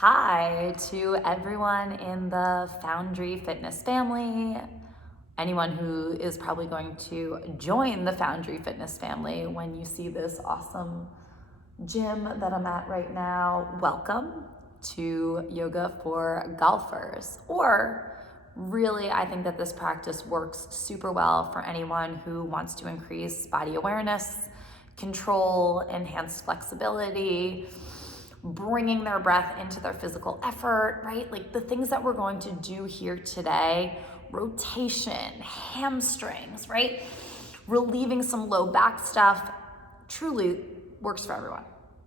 Hi to everyone in the Foundry Fitness family, anyone who is probably going to join the Foundry Fitness family when you see this awesome gym that I'm at right now. Welcome to Yoga for Golfers. Or really, I think that this practice works super well for anyone who wants to increase body awareness, control, enhanced flexibility, bringing their breath into their physical effort, right? Like the things that we're going to do here today, rotation, hamstrings, right? Relieving some low back stuff, truly works for everyone.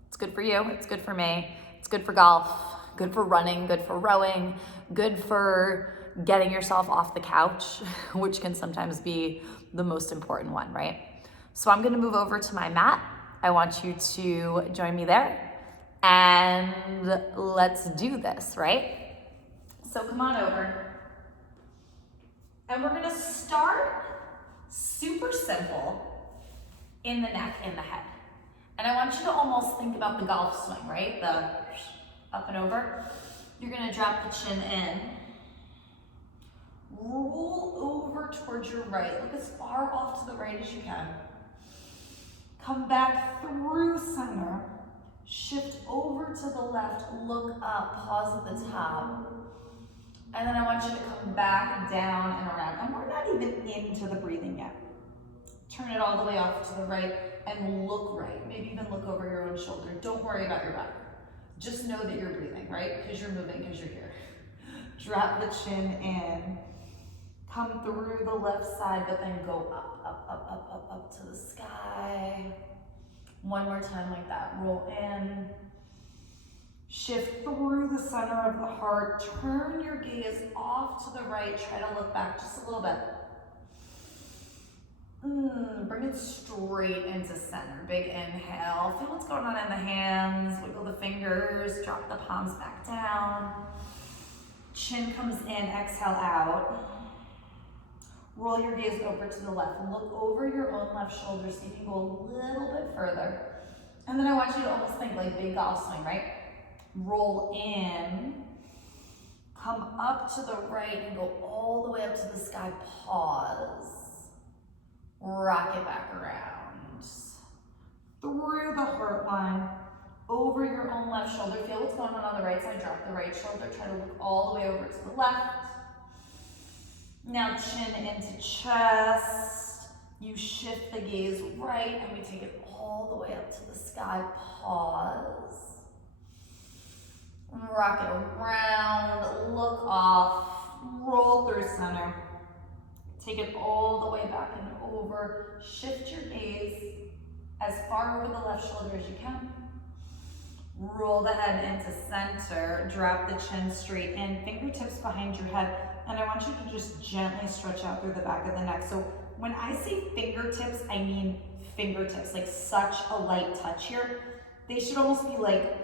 It's good for you, it's good for me, it's good for golf, good for running, good for rowing, good for getting yourself off the couch, which can sometimes be the most important one, right? So I'm gonna move over to my mat. I want you to join me there. And let's do this, right? So come on over. And we're gonna start super simple in the neck, in the head. And I want you to almost think about the golf swing, right? The up and over. You're gonna drop the chin in. Roll over towards your right. Look as far off to the right as you can. Come back through center. Shift over to the left, look up, pause at the top. And then I want you to come back down and around. And we're not even into the breathing yet. Turn it all the way off to the right and look right. Maybe even look over your own shoulder. Don't worry about your breath. Just know that you're breathing, right? Because you're moving, because you're here. Drop the chin in. Come through the left side, but then go up, up, up, up, up, up to the sky. One more time like that. Roll in. Shift through the center of the heart. Turn your gaze off to the right. Try to look back just a little bit. Bring it straight into center. Big inhale. Feel what's going on in the hands. Wiggle the fingers. Drop the palms back down. Chin comes in. Exhale out. Roll your gaze over to the left. Look over your own left shoulder. See if you can go a little bit further. And then I want you to almost think like big golf swing, right? Roll in. Come up to the right and go all the way up to the sky. Pause. Rock it back around. Through the heart line. Over your own left shoulder. Feel what's going on the right side. Drop the right shoulder. Try to look all the way over to the left. Now chin into chest. You shift the gaze right and we take it all the way up to the sky. Pause. Rock it around, look off, roll through center. Take it all the way back and over. Shift your gaze as far over the left shoulder as you can. Roll the head into center. Drop the chin straight in, fingertips behind your head. And I want you to just gently stretch out through the back of the neck. So when I say fingertips, I mean fingertips, like such a light touch here. They should almost be like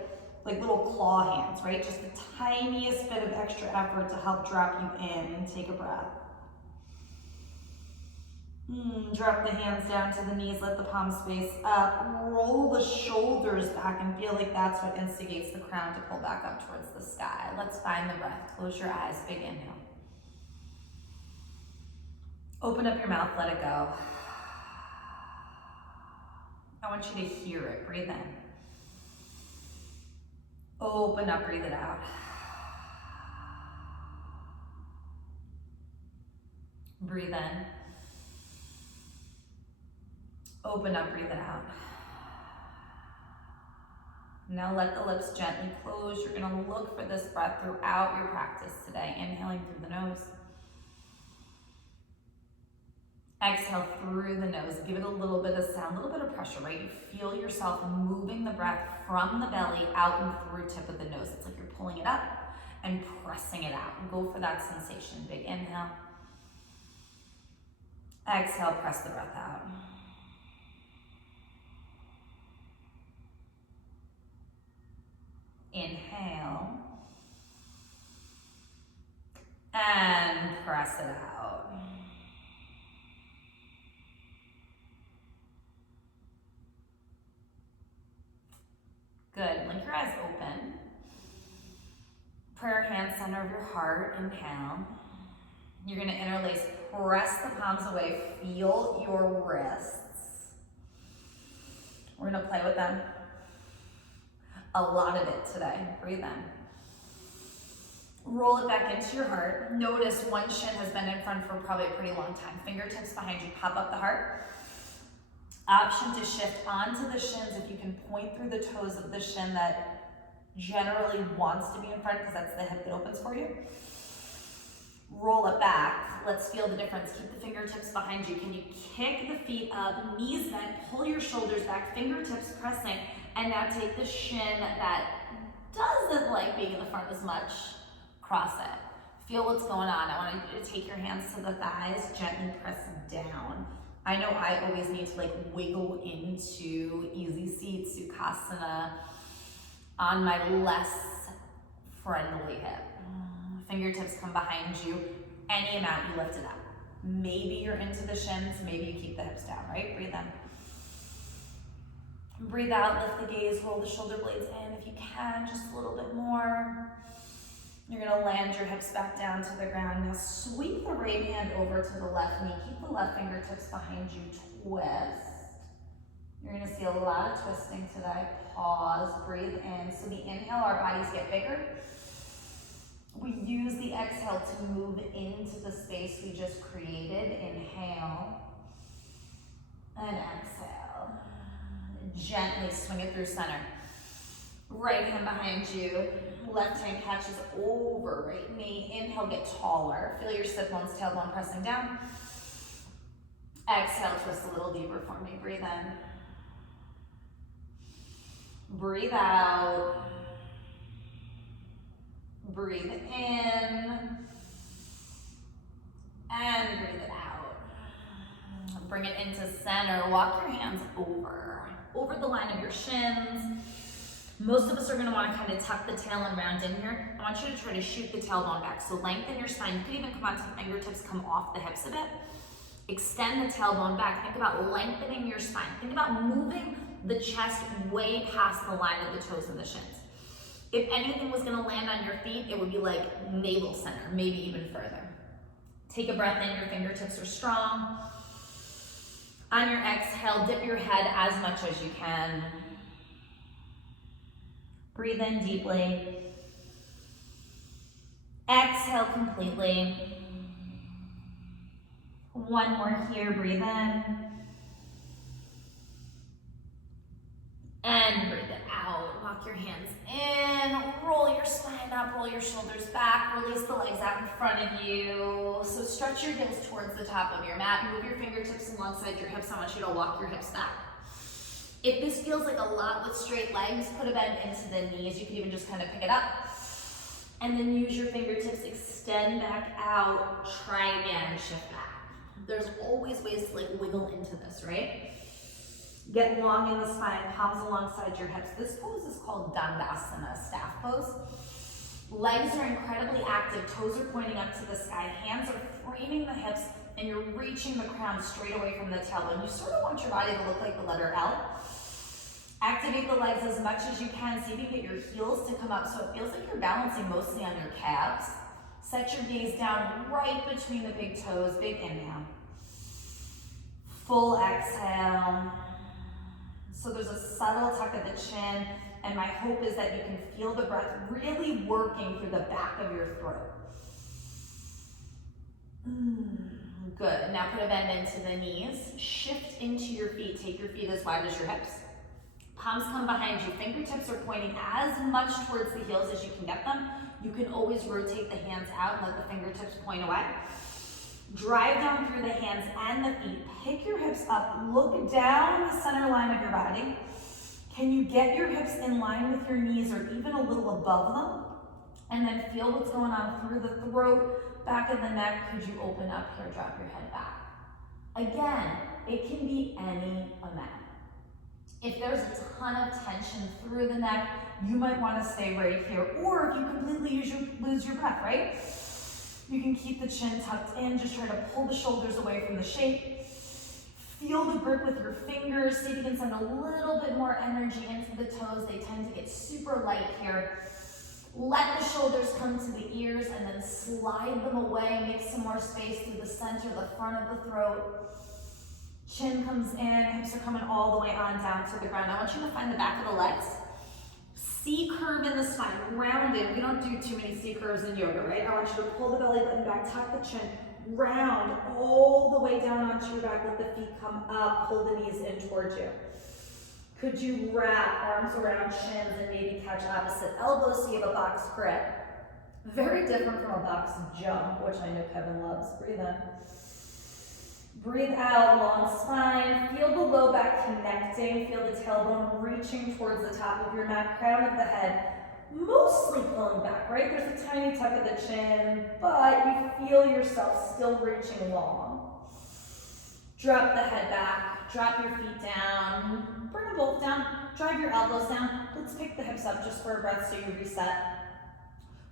little claw hands, right? Just the tiniest bit of extra effort to help drop you in. Take a breath. Drop the hands down to the knees, let the palms face up. Roll the shoulders back and feel like that's what instigates the crown to pull back up towards the sky. Let's find the breath. Close your eyes, big inhale. Open up your mouth, let it go. I want you to hear it, breathe in. Open up, breathe it out. Breathe in. Open up, breathe it out. Now let the lips gently close. You're gonna look for this breath throughout your practice today. Inhaling through the nose. Exhale through the nose. Give it a little bit of sound, a little bit of pressure, right? You feel yourself moving the breath from the belly out and through tip of the nose. It's like you're pulling it up and pressing it out. Go for that sensation. Big inhale. Exhale, press the breath out. Inhale. And press it out. Good, link your eyes open. center of your heart, inhale. You're gonna interlace, press the palms away, feel your wrists. We're gonna play with them. A lot of it today, breathe in. Roll it back into your heart. Notice one shin has been in front for probably a pretty long time. Fingertips behind you, pop up the heart. Option to shift onto the shins if you can point through the toes of the shin that generally wants to be in front because that's the hip that opens for you. Roll it back. Let's feel the difference. Keep the fingertips behind you. Can you kick the feet up, knees bent, pull your shoulders back, fingertips pressing, and now take the shin that doesn't like being in the front as much. Cross it. Feel what's going on. I want you to take your hands to the thighs, gently press down. I know I always need to like wiggle into easy seat, Sukhasana, on my less friendly hip. Fingertips come behind you. Any amount, you lift it up. Maybe you're into the shins, maybe you keep the hips down, right? Breathe in. Breathe out, lift the gaze, roll the shoulder blades in. If you can, just a little bit more. You're gonna land your hips back down to the ground. Now sweep the right hand over to the left knee. Keep the left fingertips behind you, twist. You're gonna see a lot of twisting today. Pause, breathe in. So the inhale, our bodies get bigger. We use the exhale to move into the space we just created. Inhale and exhale. Gently swing it through center. Right hand behind you. Left hand catches over right knee. Inhale, get taller. Feel your sit bones, tailbone pressing down. Exhale, twist a little deeper for me. Breathe in. Breathe out. Breathe in. And breathe it out. Bring it into center. Walk your hands over the line of your shins. Most of us are going to want to kind of tuck the tail and round in here. I want you to try to shoot the tailbone back. So lengthen your spine. You could even come onto the fingertips, come off the hips a bit. Extend the tailbone back. Think about lengthening your spine. Think about moving the chest way past the line of the toes and the shins. If anything was going to land on your feet, it would be like navel center, maybe even further. Take a breath in. Your fingertips are strong. On your exhale, dip your head as much as you can. Breathe in deeply. Exhale completely. One more here, breathe in. And breathe it out. Walk your hands in, roll your spine up, roll your shoulders back, release the legs out in front of you. So stretch your heels towards the top of your mat. Move your fingertips alongside your hips. I want you to walk your hips back. If this feels like a lot with straight legs, put a bend into the knees. You can even just kind of pick it up. And then use your fingertips, extend back out, try again, shift back. There's always ways to like wiggle into this, right? Get long in the spine, palms alongside your hips. This pose is called Dandasana, staff pose. Legs are incredibly active, toes are pointing up to the sky, hands are framing the hips, and you're reaching the crown straight away from the tailbone. You sort of want your body to look like the letter L. Activate the legs as much as you can. See if you can get your heels to come up so it feels like you're balancing mostly on your calves. Set your gaze down right between the big toes. Big inhale. Full exhale. So there's a subtle tuck of the chin, and my hope is that you can feel the breath really working through the back of your throat. Good. Now put a bend into the knees. Shift into your feet. Take your feet as wide as your hips. Palms come behind you. Fingertips are pointing as much towards the heels as you can get them. You can always rotate the hands out and let the fingertips point away. Drive down through the hands and the feet. Pick your hips up. Look down the center line of your body. Can you get your hips in line with your knees or even a little above them? And then feel what's going on through the throat, back of the neck. Could you open up here, drop your head back? Again, it can be any amount. If there's a ton of tension through the neck, you might want to stay right here. Or if you completely lose your breath, right? You can keep the chin tucked in. Just try to pull the shoulders away from the shape. Feel the grip with your fingers. See if you can send a little bit more energy into the toes. They tend to get super light here. Let the shoulders come to the ears and then slide them away. Make some more space through the center, the front of the throat. Chin comes in, hips are coming all the way on down to the ground. I want you to find the back of the legs. C curve in the spine, rounded. We don't do too many C curves in yoga, right? I want you to pull the belly button back, tuck the chin, round all the way down onto your back. Let the feet come up, pull the knees in towards you. Could you wrap arms around shins and maybe catch opposite elbows so you have a box grip? Very different from a box jump, which I know Kevin loves. Breathe in. Breathe out, long spine. Feel the low back connecting. Feel the tailbone reaching towards the top of your mat, crown of the head, mostly pulling back, right? There's a tiny tuck of the chin, but you feel yourself still reaching long. Drop the head back, drop your feet down, bring them both down, drive your elbows down. Let's pick the hips up just for a breath so you reset.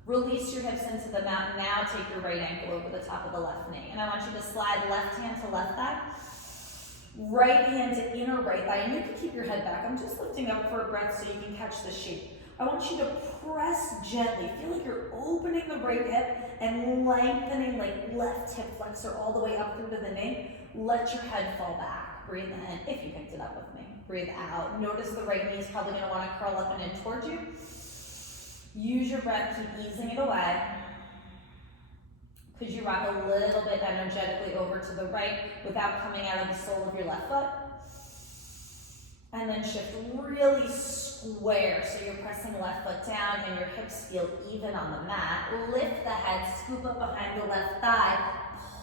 Release your hips into the mat. Now take your right ankle over the top of the left knee. And I want you to slide left hand to left thigh, right hand to inner right thigh. And you can keep your head back. I'm just lifting up for a breath so you can catch the shape. I want you to press gently. Feel like you're opening the right hip and lengthening like left hip flexor all the way up through to the knee. Let your head fall back. Breathe in if you picked it up with me. Breathe out. Notice the right knee is probably going to want to curl up and in towards you. Use your breath, keep easing it away. Could you rock a little bit energetically over to the right without coming out of the sole of your left foot? And then shift really square, so you're pressing left foot down and your hips feel even on the mat. Lift the head, scoop up behind the left thigh,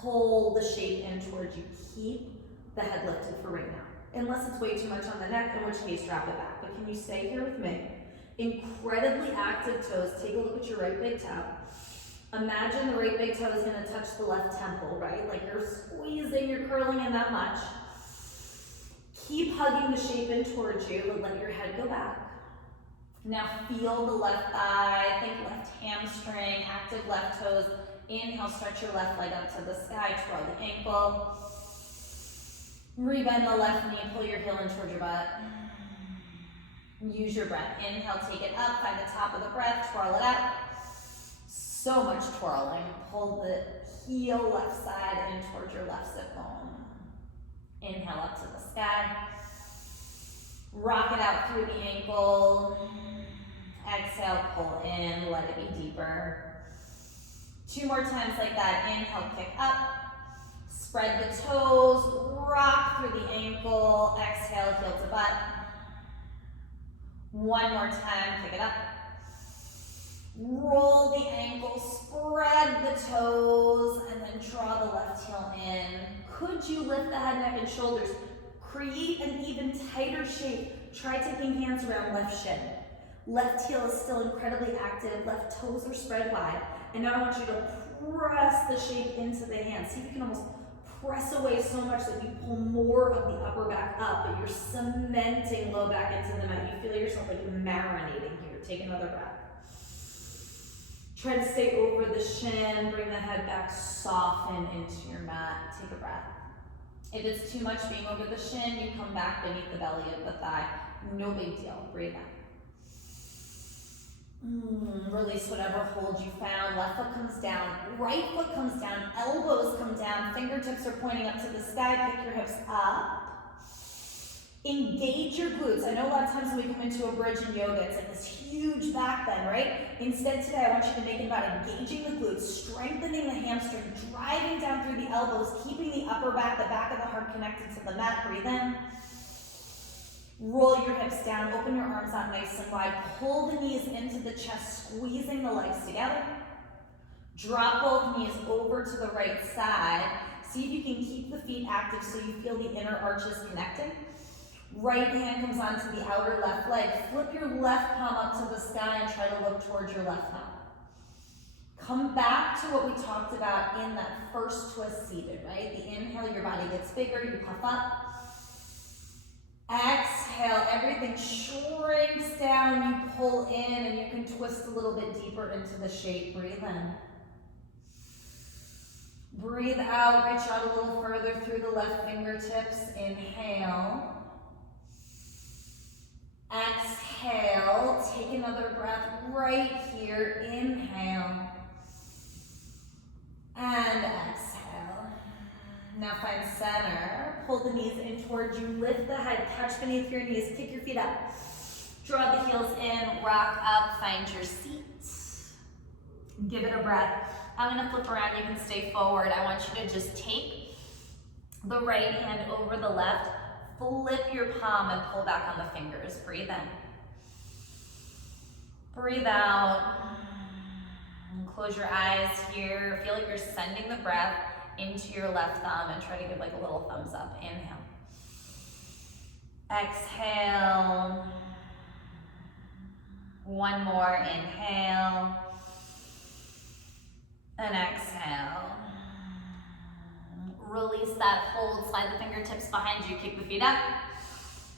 pull the shape in towards you. Keep the head lifted for right now. Unless it's way too much on the neck, in which case drop it back. But can you stay here with me? Incredibly active toes. Take a look at your right big toe. Imagine the right big toe is going to touch the left temple, right? Like you're squeezing, you're curling in that much. Keep hugging the shape in towards you, but let your head go back. Now feel the left thigh, think left hamstring, active left toes. Inhale, stretch your left leg up to the sky, twirl the ankle. Rebend the left knee, pull your heel in towards your butt. Use your breath. Inhale, take it up, find the top of the breath, twirl it up. So much twirling. Pull the heel left side in towards your left sit bone. Inhale up to the sky. Rock it out through the ankle. Exhale, pull in, let it be deeper. 2 more times like that. Inhale, kick up. Spread the toes, rock through the ankle. Exhale, heel to butt. 1 more time, pick it up. Roll the ankle, spread the toes, and then draw the left heel in. Could you lift the head, neck, and shoulders? Create an even tighter shape. Try taking hands around left shin. Left heel is still incredibly active. Left toes are spread wide. And now I want you to press the shape into the hands. See if you can almost press away so much that you pull more of the upper back up, but you're cementing low back into the mat. You feel yourself like marinating here. Take another breath. Try to stay over the shin, bring the head back, soften into your mat. Take a breath. If it's too much being over the shin, you come back beneath the belly of the thigh. No big deal. Breathe out. Release whatever hold you found. Left foot comes down, right foot comes down, elbows come down, fingertips are pointing up to the sky, pick your hips up. Engage your glutes. I know a lot of times when we come into a bridge in yoga, it's like this huge back bend, right? Instead today, I want you to make it about engaging the glutes, strengthening the hamstring, driving down through the elbows, keeping the upper back, the back of the heart connected to the mat. Breathe in. Roll your hips down, open your arms out nice and wide. Pull the knees into the chest, squeezing the legs together. Drop both knees over to the right side. See if you can keep the feet active so you feel the inner arches connecting. Right hand comes onto the outer left leg. Flip your left palm up to the sky and try to look towards your left palm. Come back to what we talked about in that first twist seated, right? The inhale, your body gets bigger, you puff up. Exhale, everything shrinks down, you pull in, and you can twist a little bit deeper into the shape. Breathe in. Breathe out, reach out a little further through the left fingertips. Inhale. Exhale, take another breath right here. here. Inhale. And exhale. Now find center. Pull the knees in towards you. Lift the head. Catch beneath your knees. Kick your feet up. Draw the heels in. Rock up. Find your seat. Give it a breath. I'm going to flip around. You can stay forward. I want you to just take the right hand over the left. Flip your palm and pull back on the fingers. Breathe in. Breathe out. And close your eyes here. Feel like you're sending the breath into your left thumb and try to give like a little thumbs up. Inhale. Exhale. One more. Inhale. And exhale. Release that hold. Slide the fingertips behind you. Kick the feet up.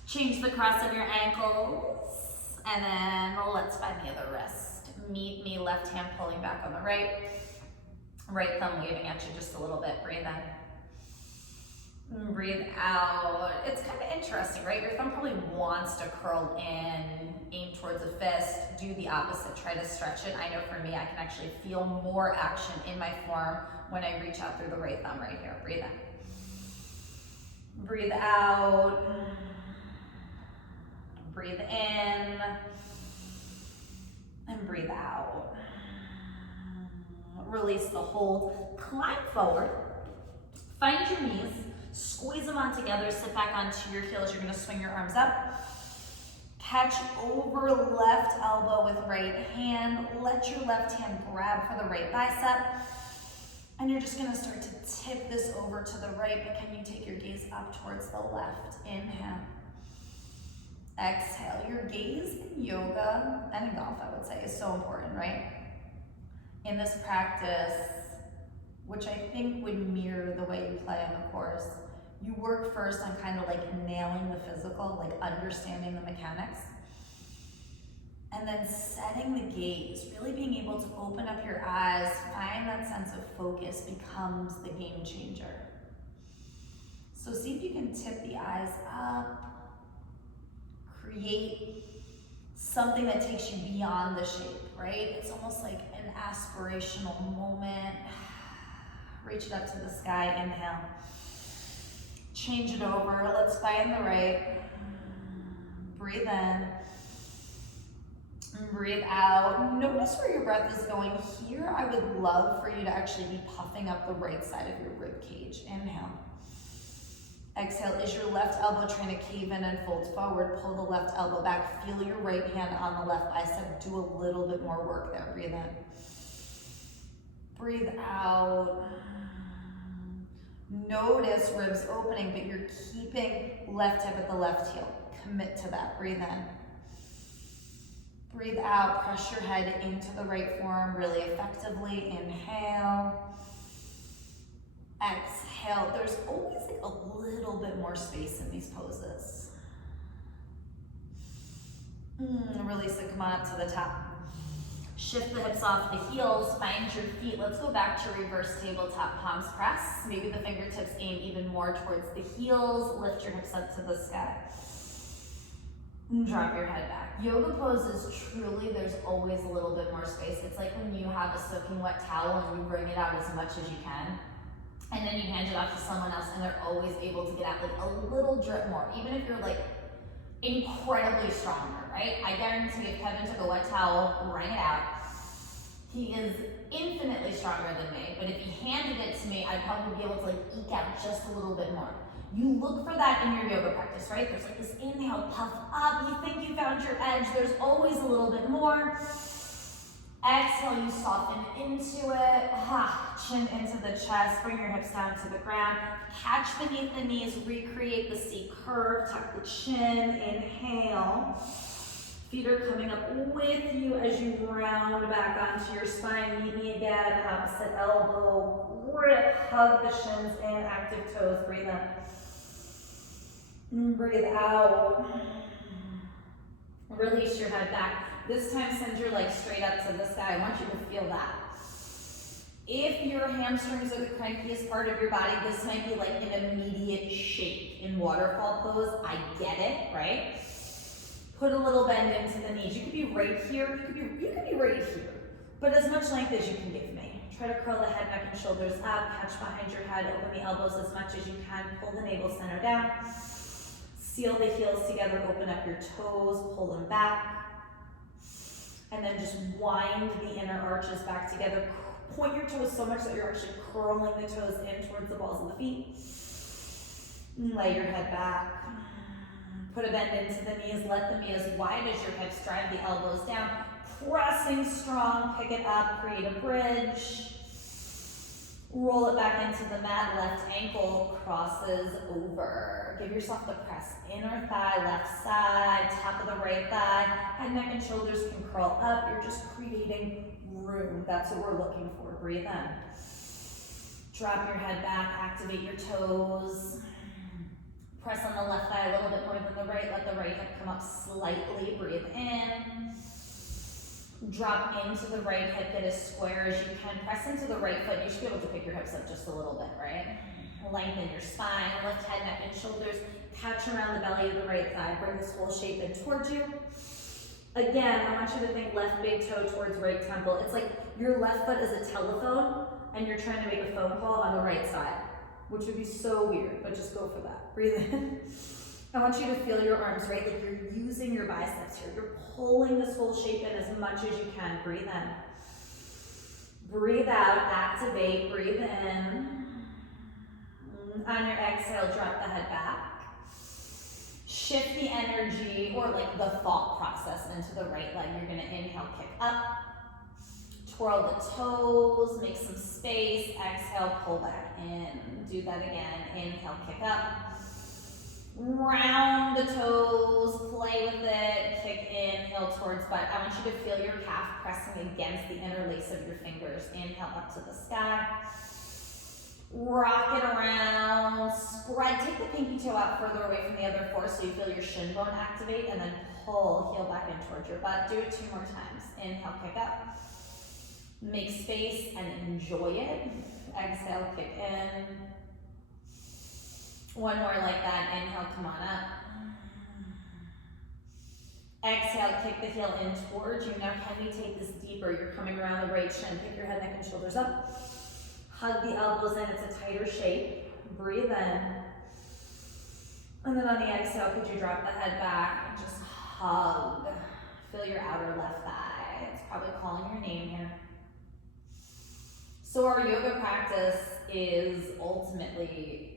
Change the cross of your ankles. And then let's find the other wrist. Meet me, left hand pulling back on the right. Right thumb waving at you just a little bit. Breathe in. Breathe out. It's kind of interesting, right? Your thumb probably wants to curl in, aim towards a fist. Do the opposite. Try to stretch it. I know for me, I can actually feel more action in my form when I reach out through the right thumb right here. Breathe in. Breathe out. Breathe in. And breathe out. Release the hold. Climb forward. Find your knees. Squeeze them on together. Sit back onto your heels. You're going to swing your arms up. Catch over left elbow with right hand. Let your left hand grab for the right bicep. And you're just going to start to tip this over to the right, but can you take your gaze up towards the left? Inhale. Exhale. Your gaze in yoga and in golf, I would say, is so important, right? In this practice, which I think would mirror the way you play on the course, you work first on kind of like nailing the physical, like understanding the mechanics, and then setting the gaze, really being able to open up your eyes, find that sense of focus becomes the game changer. So see if you can tip the eyes up, create something that takes you beyond the shape, right? It's almost like an aspirational moment. Reach it up to the sky, inhale. Change it over, let's find the right. Breathe in. Breathe out. Notice where your breath is going here. I would love for you to actually be puffing up the right side of your rib cage. Inhale. Exhale. Is your left elbow trying to cave in and fold forward? Pull the left elbow back. Feel your right hand on the left bicep. Do a little bit more work there. Breathe in. Breathe out. Notice ribs opening, but you're keeping left hip at the left heel. Commit to that. Breathe in. Breathe out. Press your head into the right forearm really effectively. Inhale. Exhale. There's always like a little bit more space in these poses. Release it. Come on up to the top. Shift the hips off the heels, find your feet. Let's go back to reverse tabletop palms press. Maybe the fingertips aim even more towards the heels. Lift your hips up to the sky. And drop your head back. Yoga poses, truly, there's always a little bit more space. It's like when you have a soaking wet towel and you bring it out as much as you can. And then you hand it off to someone else and they're always able to get out like a little drip more. Even if you're like incredibly stronger, right? I guarantee if Kevin took a wet towel, wrung it out, he is infinitely stronger than me, but if he handed it to me, I'd probably be able to like eke out just a little bit more. You look for that in your yoga practice, right? There's like this inhale, puff up, you think you found your edge, there's always a little bit more. Exhale, you soften into it, chin into the chest, bring your hips down to the ground, catch beneath the knees, recreate the C curve, tuck the chin, inhale. Feet are coming up with you as you round back onto your spine. Meet me again, opposite elbow, grip, hug the shins in, active toes, breathe in. Breathe out. Release your head back. This time send your legs straight up to the sky. I want you to feel that. If your hamstrings are the crankiest part of your body, this might be like an immediate shake in waterfall pose. I get it, right? Put a little bend into the knees. You could be right here, you could be right here. but as much length as you can give me. Try to curl the head, neck, and shoulders up, catch behind your head, open the elbows as much as you can, pull the navel center down, seal the heels together, open up your toes, pull them back, and then just wind the inner arches back together. Point your toes so much that you're actually curling the toes in towards the balls of the feet. Lay your head back. Put a bend into the knees, let them be as wide as your hips, drive the elbows down, pressing strong, pick it up, create a bridge. Roll it back into the mat, left ankle crosses over. Give yourself the press, inner thigh, left side, top of the right thigh, head, neck, and shoulders can curl up. You're just creating room. That's what we're looking for. Breathe in. Drop your head back, activate your toes. Press on the left thigh a little bit more than the right. Let the right hip come up slightly. Breathe in. Drop into the right hip, get as square as you can. Press into the right foot. You should be able to pick your hips up just a little bit, right? Lengthen your spine, lift head, neck, and shoulders. Catch around the belly of the right thigh. Bring this whole shape in towards you. Again, I want you to think left big toe towards right temple. It's like your left foot is a telephone and you're trying to make a phone call on the right side, which would be so weird, but just go for that. Breathe in. I want you to feel your arms, right? Like you're using your biceps here. You're pulling this whole shape in as much as you can. Breathe in. Breathe out, activate, breathe in. On your exhale, drop the head back. Shift the energy or like the thought process into the right leg. You're gonna inhale, kick up. Twirl the toes, make some space. Exhale, pull back in. Do that again. Inhale, kick up. Round the toes, play with it, kick in, heel towards butt. I want you to feel your calf pressing against the interlace of your fingers. Inhale up to the sky. Rock it around, spread, take the pinky toe out further away from the other four so you feel your shin bone activate, and then pull, heel back in towards your butt. Do it 2 more times. Inhale, kick up. Make space and enjoy it. Exhale, kick in. 1 more like that. Inhale, come on up. Exhale, kick the heel in towards you. Now can we take this deeper? You're coming around the right shin. Pick your head, neck, and shoulders up. Hug the elbows in. It's a tighter shape. Breathe in. And then on the exhale, could you drop the head back and just hug. Feel your outer left thigh. It's probably calling your name here. So our yoga practice is ultimately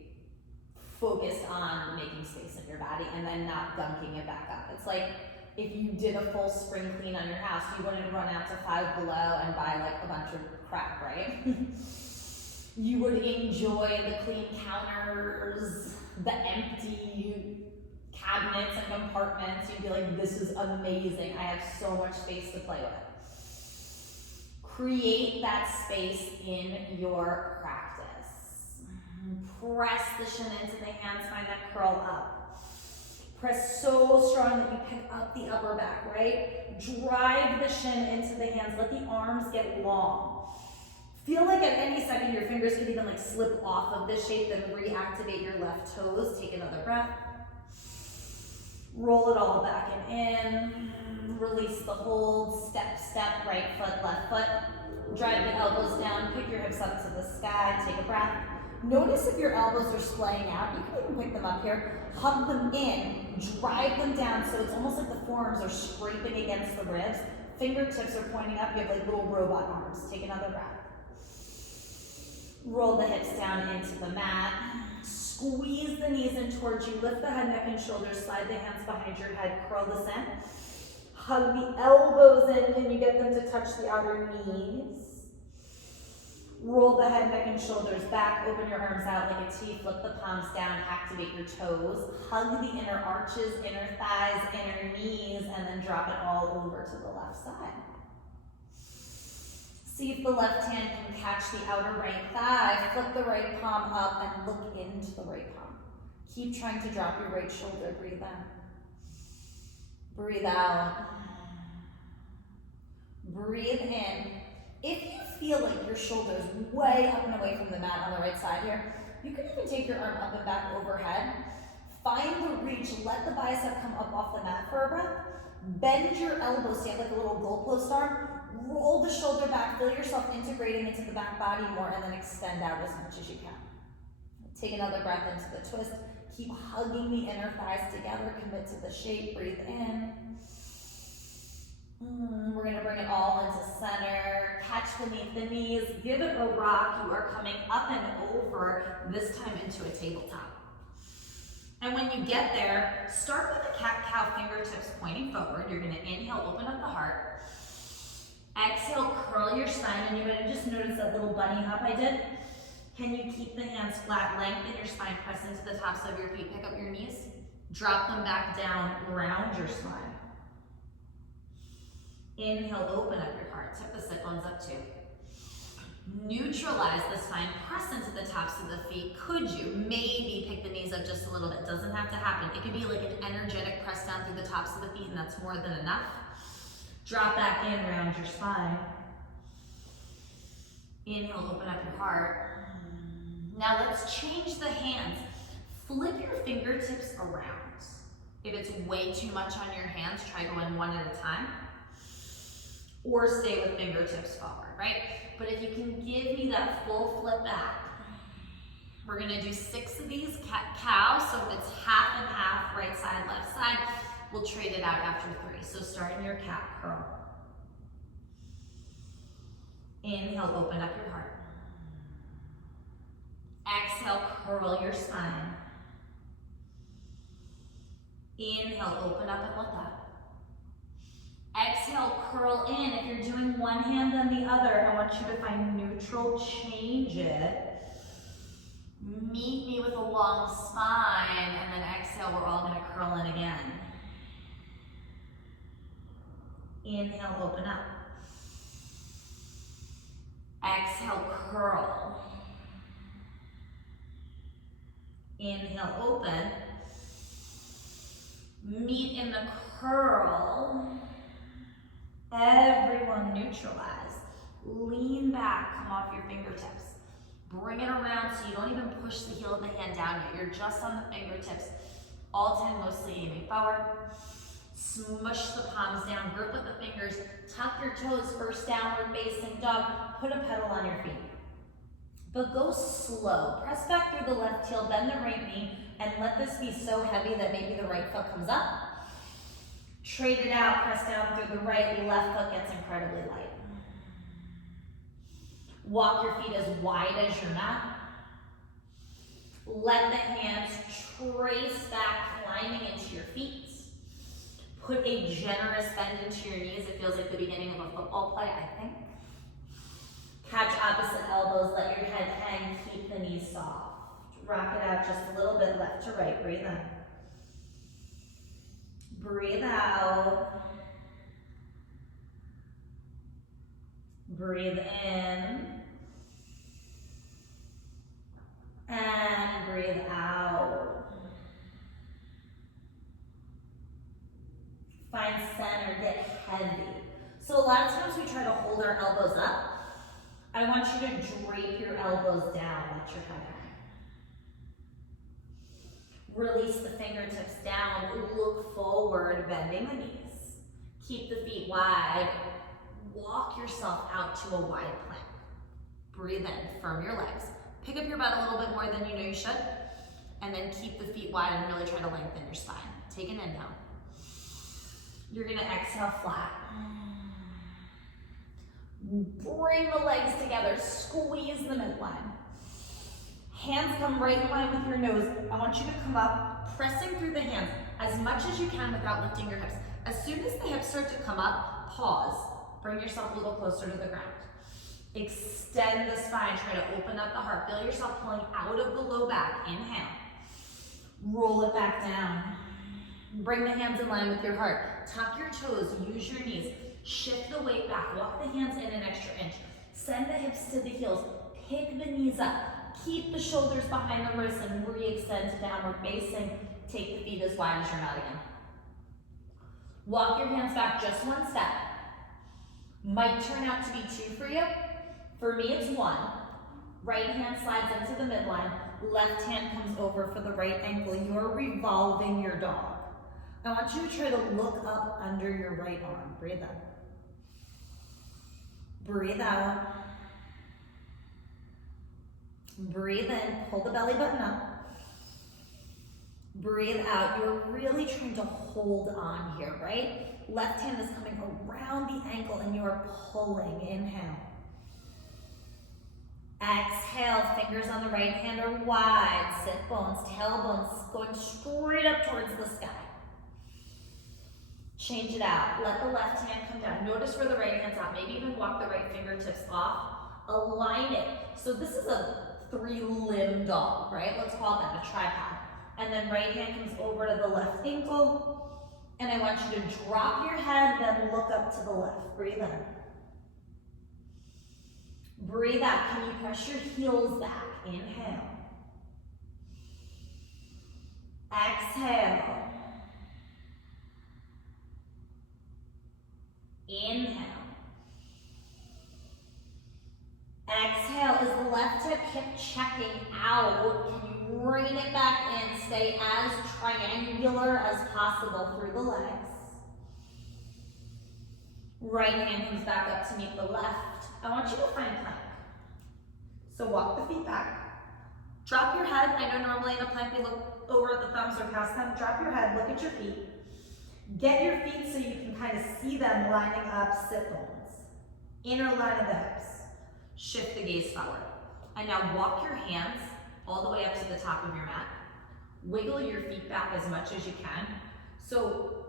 focused on making space in your body and then not dunking it back up. It's like if you did a full spring clean on your house, you wouldn't run out to Five Below and buy like a bunch of crap, right? You would enjoy the clean counters, the empty cabinets and compartments. You'd be like, this is amazing. I have so much space to play with. Create that space in your practice. Press the shin into the hands, find that curl up. Press so strong that you pick up the upper back, right? Drive the shin into the hands, let the arms get long. Feel like at any second your fingers could even like slip off of this shape, then reactivate your left toes. Take another breath. Roll it all back and in. Release the hold, step, step, right foot, left foot. Drive the elbows down, pick your hips up to the sky, take a breath. Notice if your elbows are splaying out. You can even pick them up here. Hug them in, drive them down so it's almost like the forearms are scraping against the ribs. Fingertips are pointing up. You have like little robot arms. Take another breath. Roll the hips down into the mat. Squeeze the knees in towards you. Lift the head, neck, and shoulders. Slide the hands behind your head. Curl this in. Hug the elbows in. Can you get them to touch the outer knees? Roll the head, neck, and shoulders back. Open your arms out like a T. Flip the palms down. Activate your toes. Hug the inner arches, inner thighs, inner knees, and then drop it all over to the left side. See if the left hand can catch the outer right thigh. Flip the right palm up and look into the right palm. Keep trying to drop your right shoulder. Breathe in. Breathe out. Breathe in. If you feel like your shoulder's way up and away from the mat on the right side here, you can even take your arm up and back overhead. Find the reach. Let the bicep come up off the mat for a breath. Bend your elbows, stand like a little goalpost arm. Roll Roll the shoulder back, feel yourself integrating into the back body more, and then extend out as much as you can. Take another breath into the twist. Keep hugging the inner thighs together. Commit to the shape. Breathe in. We're going to bring it all into center. Catch beneath the knees. Give it a rock. You are coming up and over, this time into a tabletop. And when you get there, start with the cat-cow fingertips pointing forward. You're going to inhale, open up the heart. Exhale, curl your spine, and you're going to just notice that little bunny hop I did. Can you keep the hands flat, lengthen your spine, press into the tops of your feet, pick up your knees, drop them back down, round your spine. Inhale, open up your heart, tip the sit bones up too. Neutralize the spine, press into the tops of the feet. Could you maybe pick the knees up just a little bit? Doesn't have to happen. It could be like an energetic press down through the tops of the feet, and that's more than enough. Drop back in, round your spine. Inhale, open up your heart. Now let's change the hands. Flip your fingertips around. If it's way too much on your hands, try going one at a time. Or stay with fingertips forward, right? But if you can give me that full flip back, we're gonna do 6 of these cat-cow. So if it's half and half, right side, left side, we'll trade it out after 3. So start in your cat curl. Inhale, open up your heart. Exhale, curl your spine. Inhale, open up and look up. Exhale, curl in. If you're doing one hand then the other, I want you to find neutral, change it. Meet me with a long spine, and then exhale, we're all gonna curl in again. Inhale, open up. Exhale, curl. Inhale, open. Meet in the curl. Everyone neutralize. Lean back, come off your fingertips. Bring it around so you don't even push the heel of the hand down yet. You're just on the fingertips. All 10 mostly aiming forward. Smush the palms down, grip with the fingers. Tuck your toes, first downward facing dog. Put a pedal on your feet. But go slow. Press back through the left heel, bend the right knee, and let this be so heavy that maybe the right foot comes up. Trade it out, press down through the right, left foot gets incredibly light. Walk your feet as wide as your mat. Let the hands trace back, climbing into your feet. Put a generous bend into your knees. It feels like the beginning of a football play, I think. Catch opposite elbows, let your head hang, keep the knees soft. Rock it out just a little bit, left to right, breathe in. Breathe out. Breathe in. And breathe out. Find center, get heavy. So a lot of times we try to hold our elbows up. I want you to drape your elbows down, let your head hang. Release the fingertips down, look forward, bending the knees. Keep the feet wide. Walk yourself out to a wide plank. Breathe in, firm your legs. Pick up your butt a little bit more than you know you should, and then keep the feet wide and really try to lengthen your spine. Take an inhale. You're gonna exhale flat. Bring the legs together, squeeze the midline. Hands come right in line with your nose. I want you to come up, pressing through the hands as much as you can without lifting your hips. As soon as the hips start to come up, pause. Bring yourself a little closer to the ground. Extend the spine, try to open up the heart. Feel yourself pulling out of the low back. Inhale. Roll it back down. Bring the hands in line with your heart. Tuck your toes, use your knees. Shift the weight back, walk the hands in an extra inch. Send the hips to the heels, pick the knees up. Keep the shoulders behind the wrists and re-extend to downward facing. Take the feet as wide as your mat again. Walk your hands back just one step. Might turn out to be 2 for you. For me, it's 1. Right hand slides into the midline. Left hand comes over for the right ankle. You're revolving your dog. I want you to try to look up under your right arm. Breathe in. Breathe out. Breathe in, pull the belly button up. Breathe out. You're really trying to hold on here, right? Left hand is coming around the ankle and you're pulling. Inhale. Exhale, fingers on the right hand are wide. Sit bones, tailbones going straight up towards the sky. Change it out. Let the left hand come down. Notice where the right hand's out. Maybe even walk the right fingertips off. Align it. So this is a 3-limb dog, right? Let's call that a tripod. And then right hand comes over to the left ankle. And I want you to drop your head, then look up to the left. Breathe in. Breathe out. Can you press your heels back? Inhale. Exhale. Inhale. Exhale. Is the left hip checking out? Can you rein it back in? Stay as triangular as possible through the legs. Right hand comes back up to meet the left. I want you to find plank. So walk the feet back. Drop your head. I know normally in a plank we look over at the thumbs or past them. Drop your head, look at your feet. Get your feet so you can kind of see them lining up, sit bones. Inner line of the hips. Shift the gaze forward. And now walk your hands all the way up to the top of your mat. Wiggle your feet back as much as you can. So,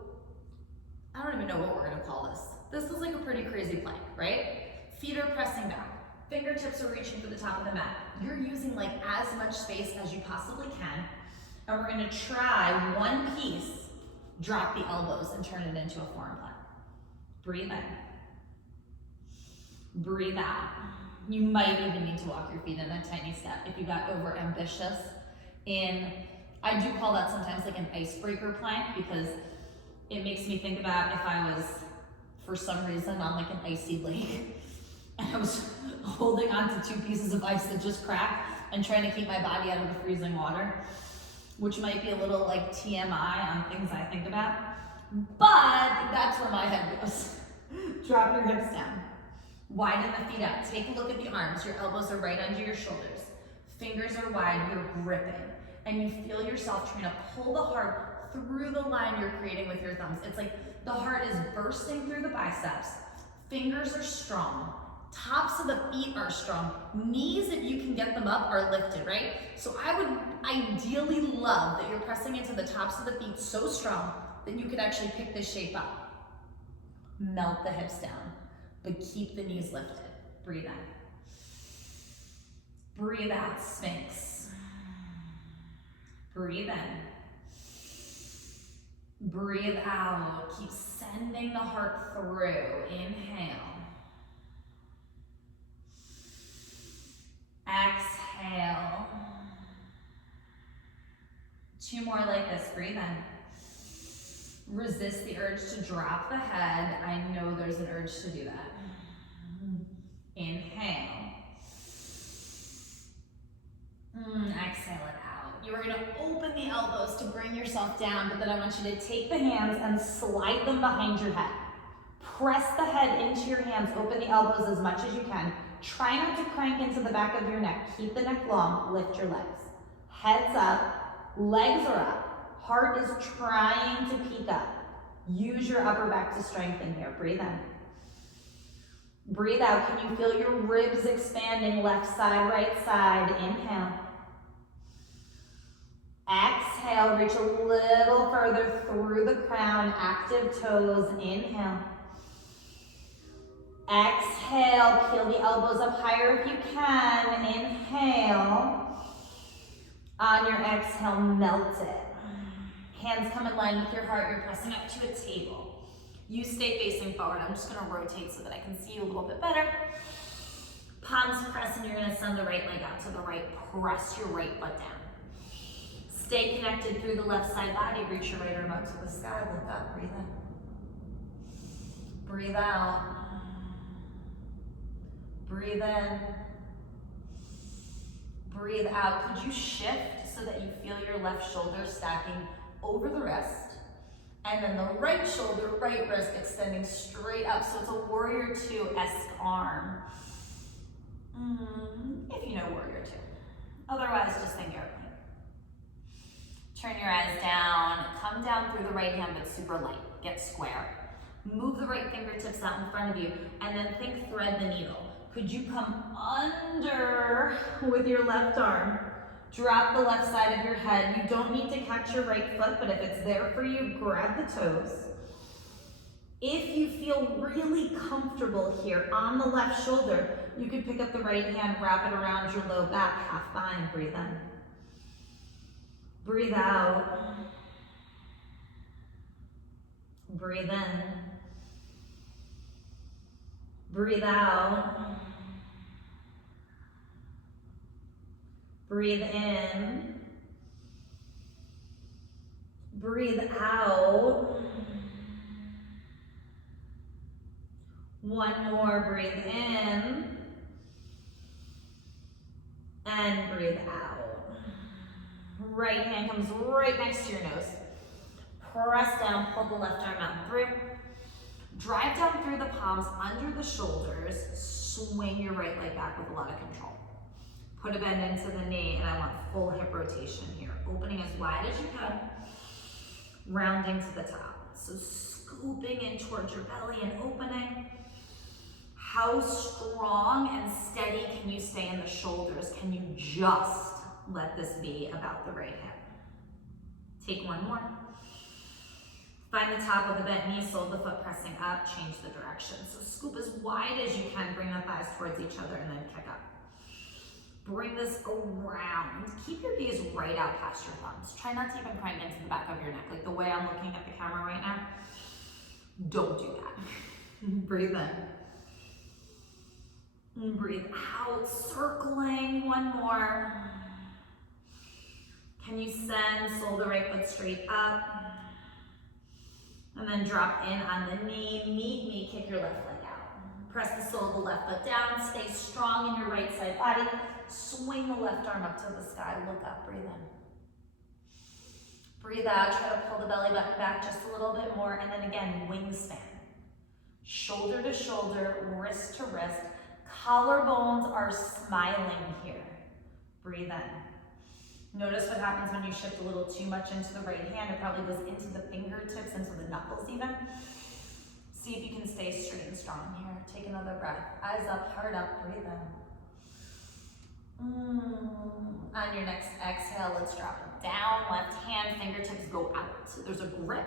I don't even know what we're gonna call this. This is like a pretty crazy plank, right? Feet are pressing back. Fingertips are reaching for the top of the mat. You're using like as much space as you possibly can. And we're gonna try one piece, drop the elbows and turn it into a forearm plank. Breathe in. Breathe out. You might even need to walk your feet in a tiny step if you got over ambitious I do call that sometimes like an icebreaker plank because it makes me think about if I was, for some reason, on like an icy lake and I was holding on to 2 pieces of ice that just cracked and trying to keep my body out of the freezing water, which might be a little like TMI on things I think about, but that's where my head goes. Drop your hips down. Widen the feet out. Take a look at the arms. Your elbows are right under your shoulders. Fingers are wide, you're gripping. And you feel yourself trying to pull the heart through the line you're creating with your thumbs. It's like the heart is bursting through the biceps. Fingers are strong. Tops of the feet are strong. Knees, if you can get them up, are lifted, right? So I would ideally love that you're pressing into the tops of the feet so strong that you could actually pick this shape up. Melt the hips down, but keep the knees lifted. Breathe in. Breathe out, Sphinx. Breathe in. Breathe out. Keep sending the heart through. Inhale. Exhale. 2 more like this. Breathe in. Resist the urge to drop the head. I know there's an urge to do that. Inhale. Exhale it out. You are going to open the elbows to bring yourself down, but then I want you to take the hands and slide them behind your head. Press the head into your hands. Open the elbows as much as you can. Try not to crank into the back of your neck. Keep the neck long. Lift your legs. Heads up. Legs are up. Heart is trying to peek up. Use your upper back to strengthen here. Breathe in. Breathe out. Can you feel your ribs expanding? Left side, right side. Inhale. Exhale. Reach a little further through the crown. Active toes. Inhale. Exhale. Peel the elbows up higher if you can. Inhale. On your exhale, melt it. Hands come in line with your heart. You're pressing up to a table. You stay facing forward. I'm just gonna rotate so that I can see you a little bit better. Palms press and you're gonna send the right leg out to the right. Press your right foot down. Stay connected through the left side body. Reach your right arm up to the sky. Look up, breathe in. Breathe out. Breathe in. Breathe out. Could you shift so that you feel your left shoulder stacking over the wrist And then the right shoulder, right wrist extending straight up. So it's a warrior two-esque arm. If you know warrior two. Otherwise, just think airplane. Turn your eyes down. Come down through the right hand, but super light. Get square. Move the right fingertips out in front of you, and then think thread the needle. Could you come under with your left arm? Drop the left side of your head. You don't need to catch your right foot, but if it's there for you, grab the toes. If you feel really comfortable here on the left shoulder, you can pick up the right hand, wrap it around your low back, half bind, breathe in. Breathe out. Breathe in. Breathe out. Breathe in. Breathe out. One more, breathe in. And breathe out. Right hand comes right next to your nose. Press down, pull the left arm out through. Drive down through the palms, under the shoulders. Swing your right leg back with a lot of control. Put a bend into the knee, and I want full hip rotation here. Opening as wide as you can. Rounding to the top. So scooping in towards your belly and opening. How strong and steady can you stay in the shoulders? Can you just let this be about the right hip? Take one more. Find the top of the bent knee, sole of the foot pressing up, change the direction. So scoop as wide as you can, bring the thighs towards each other, and then kick up. Bring this around. Keep your gaze right out past your thumbs. Try not to even crank into the back of your neck, like the way I'm looking at the camera right now. Don't do that. Breathe in. And breathe out, circling, one more. Can you send sole of the right foot straight up? And then drop in on the knee, meet me, kick your left leg out. Press the sole of the left foot down, stay strong in your right side body. Swing the left arm up to the sky, look up, breathe in. Breathe out, try to pull the belly button back just a little bit more, and then again, wingspan. Shoulder to shoulder, wrist to wrist. Collarbones are smiling here. Breathe in. Notice what happens when you shift a little too much into the right hand. It probably goes into the fingertips, into the knuckles even. See if you can stay straight and strong here. Take another breath. Eyes up, heart up, breathe in. On your next exhale, let's drop it down. Left hand, fingertips go out. So there's a grip.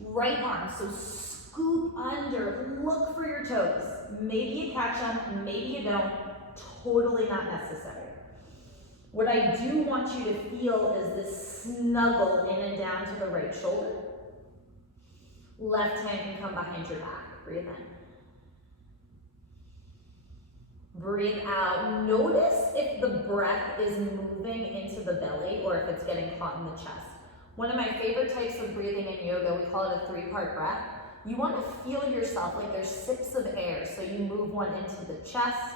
Right arm, so scoop under, look for your toes. Maybe you catch them, maybe you don't. Totally not necessary. What I do want you to feel is this snuggle in and down to the right shoulder. Left hand can come behind your back. Breathe in. Breathe out. Notice if the breath is moving into the belly or if it's getting caught in the chest. One of my favorite types of breathing in yoga, we call it a 3-part breath. You want to feel yourself like there's sips of air. So you move one into the chest,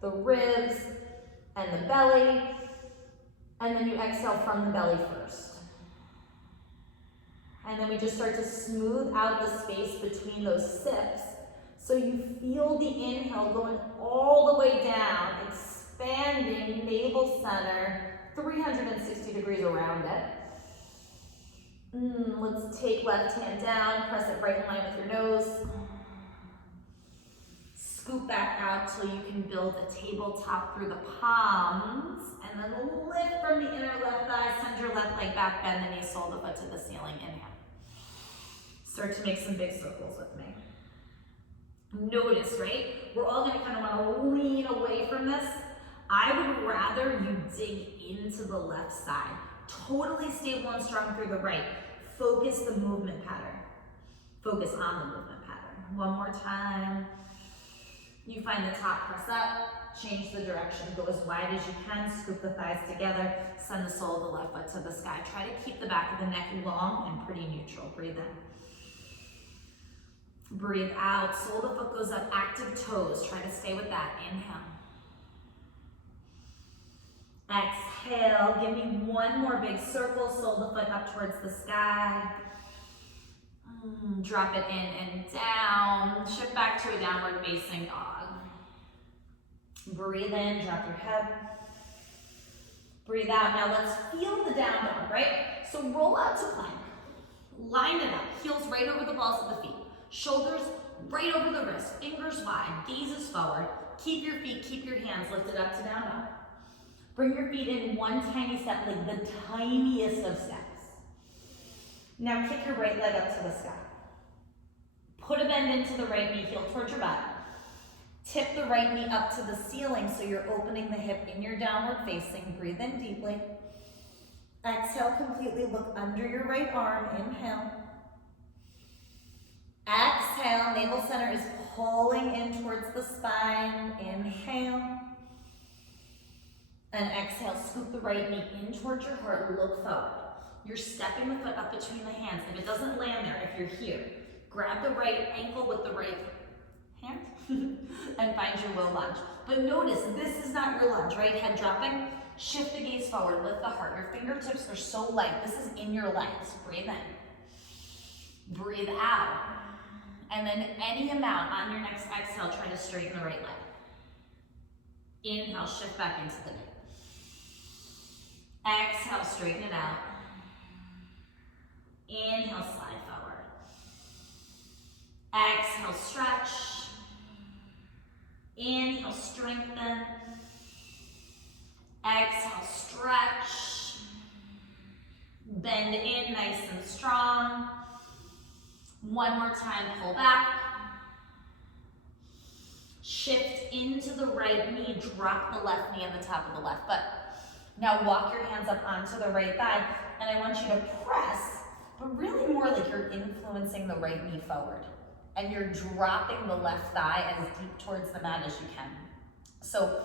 the ribs, and the belly. And then you exhale from the belly first. And then we just start to smooth out the space between those sips. So you feel the inhale going all the way down, expanding navel center, 360 degrees around it. Let's take left hand down, press it right in line with your nose. Scoop back out till you can build a tabletop through the palms. And then lift from the inner left thigh, send your left leg back, bend the knee, sole the foot to the ceiling, inhale. Start to make some big circles with me. Notice, right? We're all gonna kind of wanna lean away from this. I would rather you dig into the left side. Totally stable and strong through the right. Focus the movement pattern. Focus on the movement pattern. One more time. You find the top, press up, change the direction, go as wide as you can, scoop the thighs together, send the sole of the left foot to the sky. Try to keep the back of the neck long and pretty neutral. Breathe in. Breathe out, sole of the foot goes up, active toes. Try to stay with that, inhale. Exhale, give me one more big circle, sole of the foot up towards the sky. Drop it in and down. Shift back to a downward facing dog. Breathe in, drop your head. Breathe out. Now let's feel the down dog, right? So roll out to plank. Line it up. Heels right over the balls of the feet. Shoulders right over the wrist. Fingers wide. Gazes forward. Keep your feet, keep your hands lifted up to down dog. Bring your feet in one tiny step, like the tiniest of steps. Now kick your right leg up to the sky. Put a bend into the right knee, heel towards your butt. Tip the right knee up to the ceiling so you're opening the hip in your downward facing. Breathe in deeply. Exhale completely, look under your right arm. Inhale. Exhale, navel center is pulling in towards the spine. Inhale. And exhale, scoop the right knee in towards your heart, look forward. You're stepping the foot up between the hands. If it doesn't land there, if you're here, grab the right ankle with the right hand and find your low lunge. But notice, this is not your lunge, right? Head dropping, shift the gaze forward, lift the heart. Your fingertips are so light. This is in your legs. Breathe in. Breathe out. And then any amount on your next exhale, try to straighten the right leg. Inhale, shift back into the knee. Exhale, straighten it out. Inhale, slide forward. Exhale, stretch. Inhale, strengthen. Exhale, stretch. Bend in nice and strong. One more time, pull back. Shift into the right knee, drop the left knee on the top of the left foot. Now walk your hands up onto the right thigh, and I want you to press, but really more like you're influencing the right knee forward. And you're dropping the left thigh as deep towards the mat as you can. So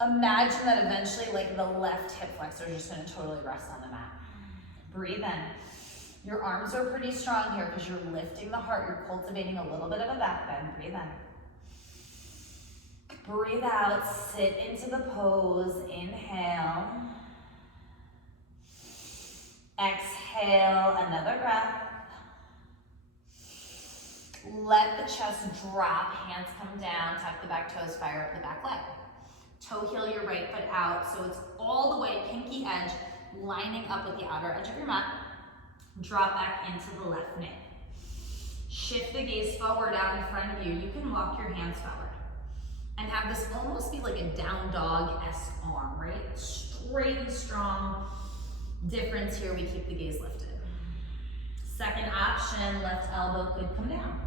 imagine that eventually like the left hip flexor is just gonna totally rest on the mat. Breathe in. Your arms are pretty strong here because you're lifting the heart. You're cultivating a little bit of a back bend. Breathe in. Breathe out, sit into the pose. Inhale. Exhale, another breath. Let the chest drop, hands come down, tuck the back toes, fire up the back leg. Toe heel your right foot out so it's all the way pinky edge, lining up with the outer edge of your mat. Drop back into the left knee. Shift the gaze forward out in front of you. You can walk your hands forward. And have this almost be like a down dog-esque arm, right? Straight and strong. Difference here, we keep the gaze lifted. Second option, left elbow could come down.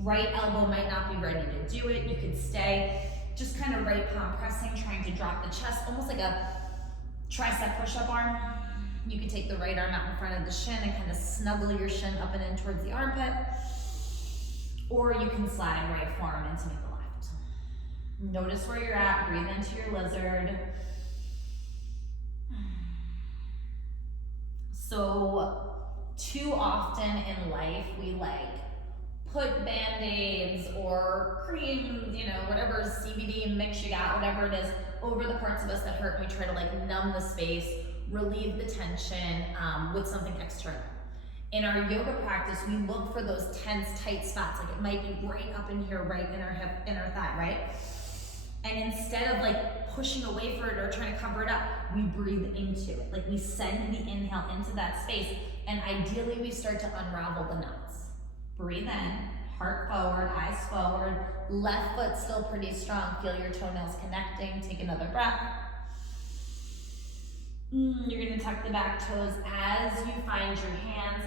Right elbow might not be ready to do it. You could stay just kind of right palm pressing, trying to drop the chest, almost like a tricep push-up arm. You could take the right arm out in front of the shin and kind of snuggle your shin up and in towards the armpit. Or you can slide right forearm into the left. Notice where you're at, breathe into your lizard. So too often in life, we put Band-Aids or cream, whatever CBD mix you got, whatever it is, over the parts of us that hurt. We try to numb the space, relieve the tension with something external. In our yoga practice, we look for those tense, tight spots. It might be right up in here, right in our hip, in our thigh, right? And instead of pushing away for it or trying to cover it up, we breathe into it. We send the inhale into that space, and ideally we start to unravel the knots. Breathe in, heart forward, eyes forward, left foot still pretty strong. Feel your toenails connecting. Take another breath. You're gonna tuck the back toes as you find your hands.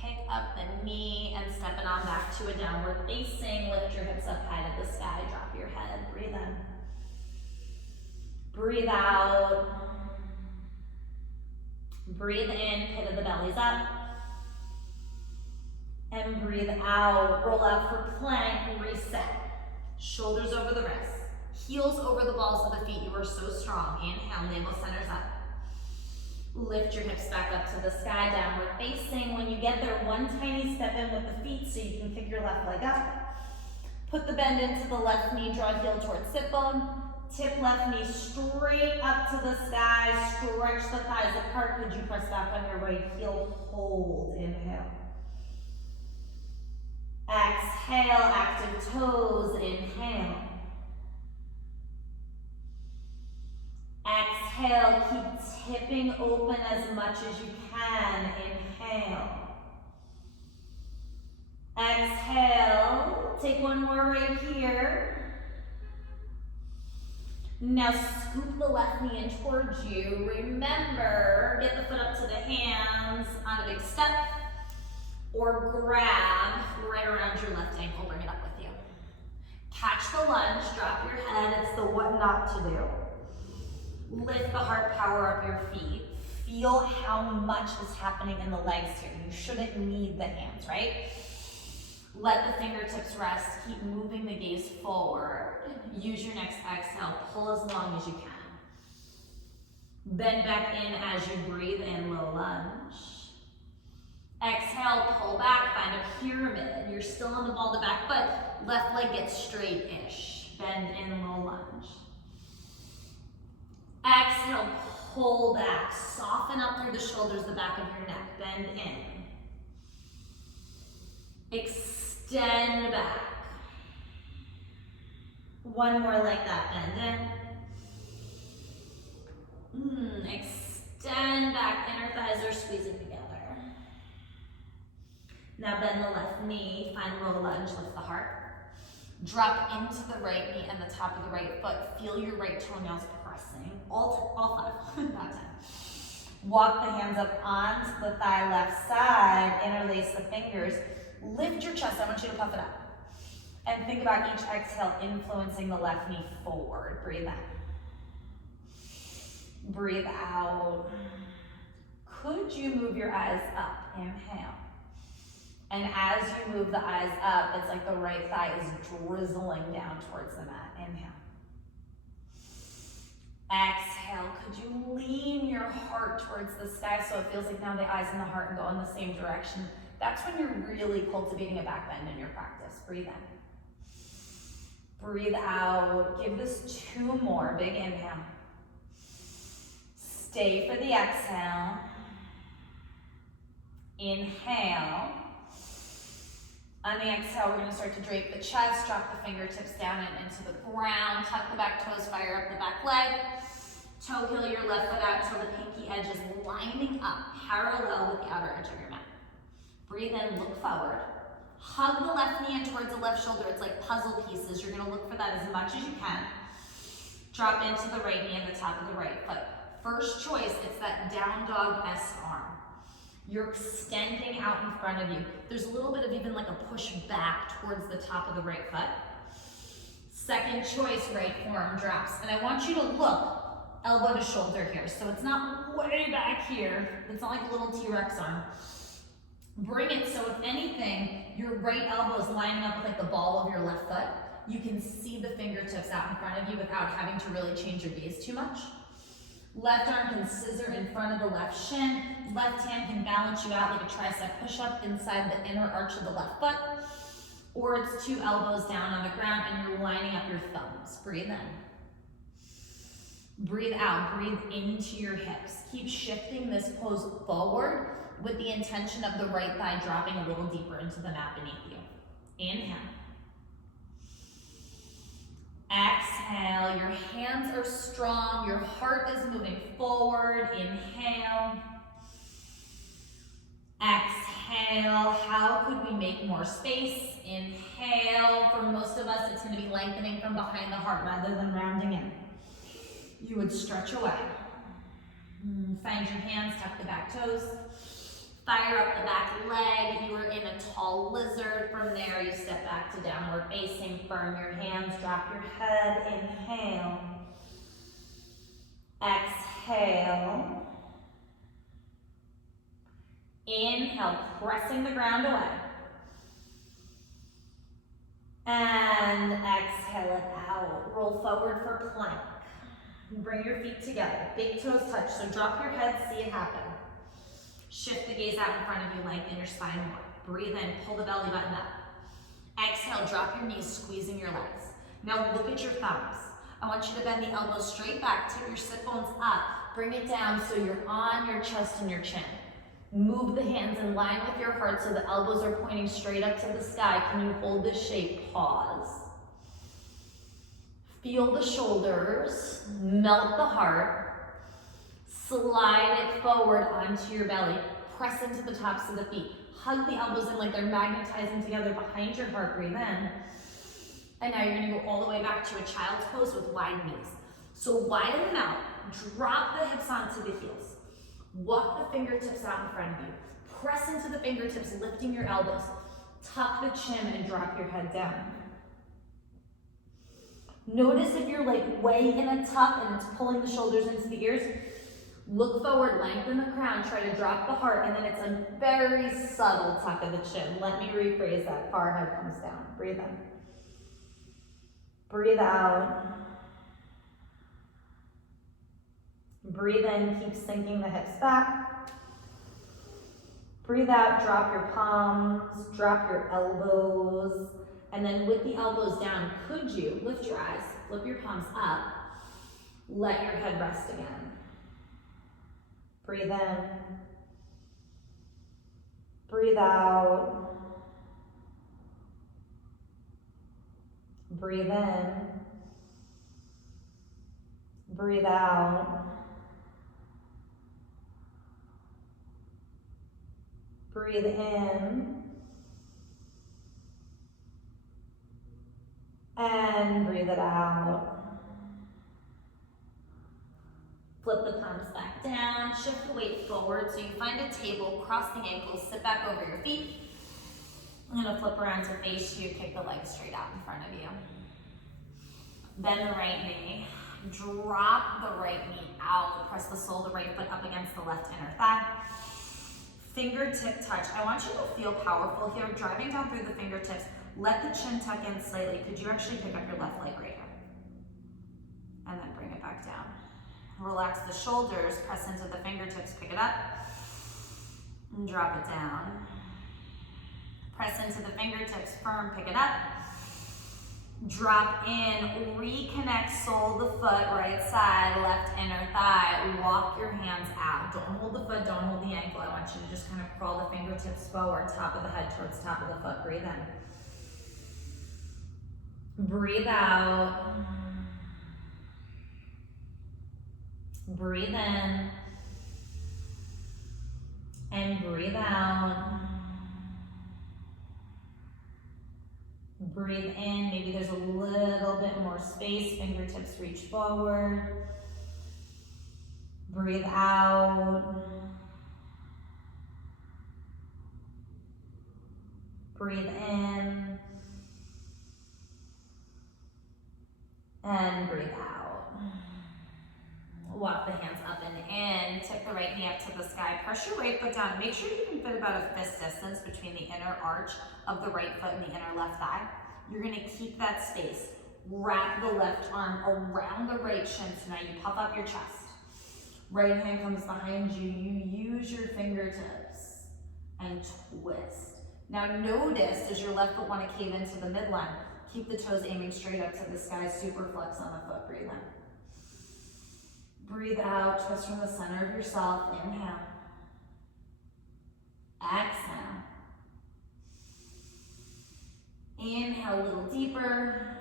Pick up the knee and step it on back to a downward facing. Lift your hips up high to the sky. Drop your head. Breathe in. Breathe out. Breathe in, pit of the belly's up. And breathe out. Roll out for plank, reset. Shoulders over the wrists. Heels over the balls of the feet. You are so strong. Inhale, navel centers up. Lift your hips back up to the sky, downward facing. When you get there, one tiny step in with the feet so you can kick your left leg up. Put the bend into the left knee, draw heel towards sit bone. Tip left knee straight up to the sky. Stretch the thighs apart. Could you press back on your right heel? Hold. Inhale. Exhale, active toes, inhale. Exhale, keep tipping open as much as you can, inhale. Exhale, take one more right here. Now scoop the left knee in towards you. Remember, get the foot up to the hands on a big step, or grab right around your left ankle, bring it up with you. Catch the lunge, drop your head, it's the what not to do. Lift the heart, power up your feet. Feel how much is happening in the legs here. You shouldn't need the hands, right? Let the fingertips rest. Keep moving the gaze forward. Use your next exhale. Pull as long as you can. Bend back in as you breathe in, low lunge. Exhale, pull back, find a pyramid. You're still on the ball to back foot. Left leg gets straight-ish. Bend in, low lunge. Exhale, pull back. Soften up through the shoulders, the back of your neck. Bend in. Extend back. One more like that, bend in. Extend back, inner thighs are squeezing together. Now bend the left knee, find low lunge, lift the heart. Drop into the right knee and the top of the right foot. Feel your right toenails pressing. All five, not 10. Walk the hands up onto the thigh left side, interlace the fingers. Lift your chest, I want you to puff it up. And think about each exhale influencing the left knee forward. Breathe in. Breathe out. Could you move your eyes up? Inhale. And as you move the eyes up, it's like the right thigh is drizzling down towards the mat. Inhale. Exhale. Could you lean your heart towards the sky so it feels like now the eyes and the heart go in the same direction? That's when you're really cultivating a back bend in your practice. Breathe in. Breathe out. Give this 2 more. Big inhale. Stay for the exhale. Inhale. On the exhale, we're going to start to drape the chest, drop the fingertips down and into the ground, tuck the back toes, fire up the back leg. Toe heel your left foot out until the pinky edge is lining up, parallel with the outer edge of your mat. Breathe in, look forward. Hug the left knee in towards the left shoulder. It's like puzzle pieces. You're going to look for that as much as you can. Drop into the right knee and the top of the right foot. First choice, it's that down dog-esque arm. You're extending out in front of you. There's a little bit of even like a push back towards the top of the right foot. Second choice, right forearm drops. And I want you to look elbow to shoulder here. So it's not way back here. It's not like a little T-Rex arm. Bring it so if anything, your right elbow is lining up with like the ball of your left foot. You can see the fingertips out in front of you without having to really change your gaze too much. Left arm can scissor in front of the left shin. Left hand can balance you out like a tricep push-up inside the inner arch of the left foot. Or it's 2 elbows down on the ground and you're lining up your thumbs. Breathe in. Breathe out. Breathe into your hips. Keep shifting this pose forward with the intention of the right thigh dropping a little deeper into the mat beneath you. Inhale. Exhale, your hands are strong, your heart is moving forward. Inhale. Exhale, how could we make more space? Inhale, for most of us it's going to be lengthening from behind the heart rather than rounding in. You would stretch away. Find your hands, tuck the back toes. Fire up the back leg. You are in a tall lizard. From there, you step back to downward facing. Firm your hands. Drop your head. Inhale. Exhale. Inhale, pressing the ground away. And exhale it out. Roll forward for plank. Bring your feet together. Big toes touch. So drop your head, see it happen. Shift the gaze out in front of you, lengthen your spine more. Breathe in, pull the belly button up. Exhale, drop your knees, squeezing your legs. Now look at your thumbs. I want you to bend the elbows straight back, tip your sit bones up. Bring it down so you're on your chest and your chin. Move the hands in line with your heart so the elbows are pointing straight up to the sky. Can you hold this shape? Pause. Feel the shoulders, melt the heart, slide it forward onto your belly, press into the tops of the feet. Hug the elbows in like they're magnetizing together behind your heart, breathe in. And now you're gonna go all the way back to a child's pose with wide knees. So widen them out, drop the hips onto the heels. Walk the fingertips out in front of you. Press into the fingertips, lifting your elbows. Tuck the chin and drop your head down. Notice if you're like way in a tuck and it's pulling the shoulders into the ears. Look forward, lengthen the crown, try to drop the heart, and then it's a very subtle tuck of the chin. Let me rephrase that. Forehead comes down. Breathe in. Breathe out. Breathe in, keep sinking the hips back. Breathe out, drop your palms, drop your elbows. And then with the elbows down, could you lift your eyes, flip your palms up, let your head rest again. Breathe in. Breathe out. Breathe in. Breathe out. Breathe in. And breathe it out. Flip the palms back down, shift the weight forward so you find a table, cross the ankles, sit back over your feet. I'm gonna flip around to face you, kick the legs straight out in front of you. Bend the right knee, drop the right knee out, press the sole of the right foot up against the left inner thigh. Fingertip touch. I want you to feel powerful here, driving down through the fingertips. Let the chin tuck in slightly. Could you actually pick up your left leg right here? And then bring it back down. Relax the shoulders, press into the fingertips, pick it up, and drop it down. Press into the fingertips, firm, pick it up. Drop in, reconnect sole of the foot, right side, left inner thigh. Walk your hands out. Don't hold the foot, don't hold the ankle. I want you to just kind of crawl the fingertips forward, top of the head towards top of the foot. Breathe in. Breathe out. Breathe in. And breathe out. Breathe in, maybe there's a little bit more space, fingertips reach forward. Breathe out. Breathe in. And breathe out. Walk the hands up and in, tip the right knee up to the sky, press your right foot down. Make sure you can fit about a fist distance between the inner arch of the right foot and the inner left thigh. You're gonna keep that space. Wrap the left arm around the right shin, so now you puff up your chest. Right hand comes behind you. You use your fingertips and twist. Now notice, does your left foot wanna cave into the midline? Keep the toes aiming straight up to the sky, super flex on the foot, breathe in. Breathe out, twist from the center of yourself, inhale. Exhale. Inhale a little deeper.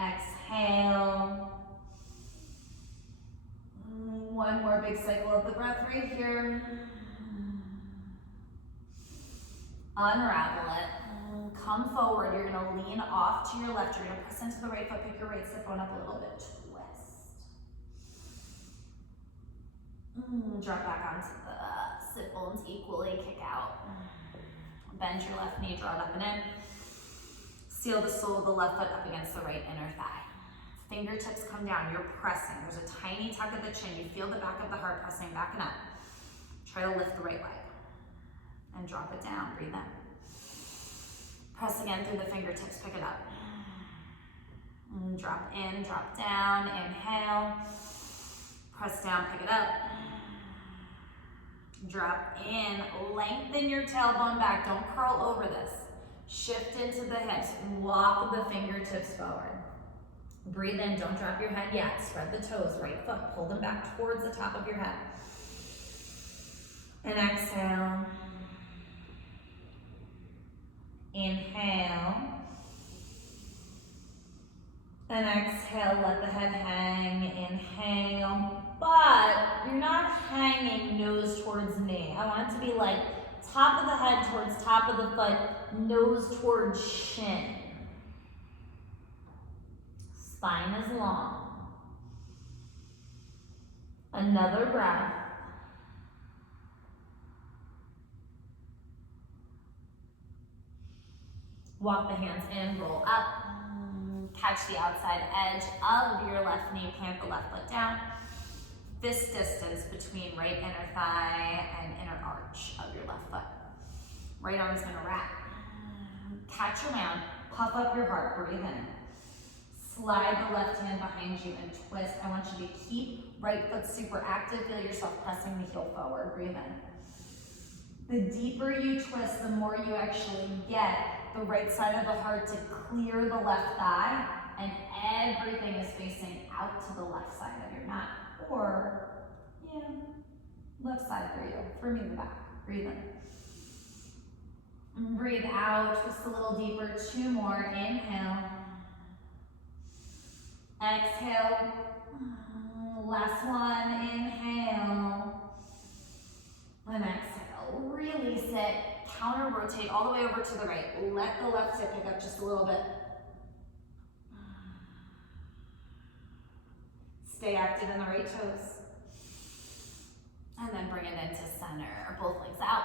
Exhale. One more big cycle of the breath right here. Unravel it. Come forward. You're going to lean off to your left. You're going to press into the right foot. Pick your right hip bone up a little bit. Drop back onto the sit bones equally, kick out. Bend your left knee, draw it up and in. Seal the sole of the left foot up against the right inner thigh. Fingertips come down, you're pressing. There's a tiny tuck of the chin. You feel the back of the heart pressing back and up. Try to lift the right leg. And drop it down, breathe in. Press again through the fingertips, pick it up. And drop in, drop down, inhale. Press down, pick it up. Drop in, lengthen your tailbone back. Don't curl over this. Shift into the hips. Walk the fingertips forward. Breathe in, don't drop your head yet. Spread the toes, right foot. Pull them back towards the top of your head. And exhale. Inhale. And exhale, let the head hang. Inhale. But you're not hanging nose towards knee. I want it to be like top of the head towards top of the foot, nose towards shin. Spine is long. Another breath. Walk the hands in, roll up. Catch the outside edge of your left knee, plant the left foot down. Fist distance between right inner thigh and inner arch of your left foot. Right arm's gonna wrap. Catch around, puff up your heart, breathe in. Slide the left hand behind you and twist. I want you to keep right foot super active. Feel yourself pressing the heel forward, breathe in. The deeper you twist, the more you actually get the right side of the heart to clear the left thigh, and everything is facing out to the left side of your mat. Or, yeah, left side for you. For me, the back. Breathe in. Breathe out, twist a little deeper. 2 more. Inhale. Exhale. Last one. Inhale. And exhale. Release it. Counter rotate all the way over to the right. Let the left hip pick up just a little bit. Stay active in the right toes. And then bring it into center. Both legs out.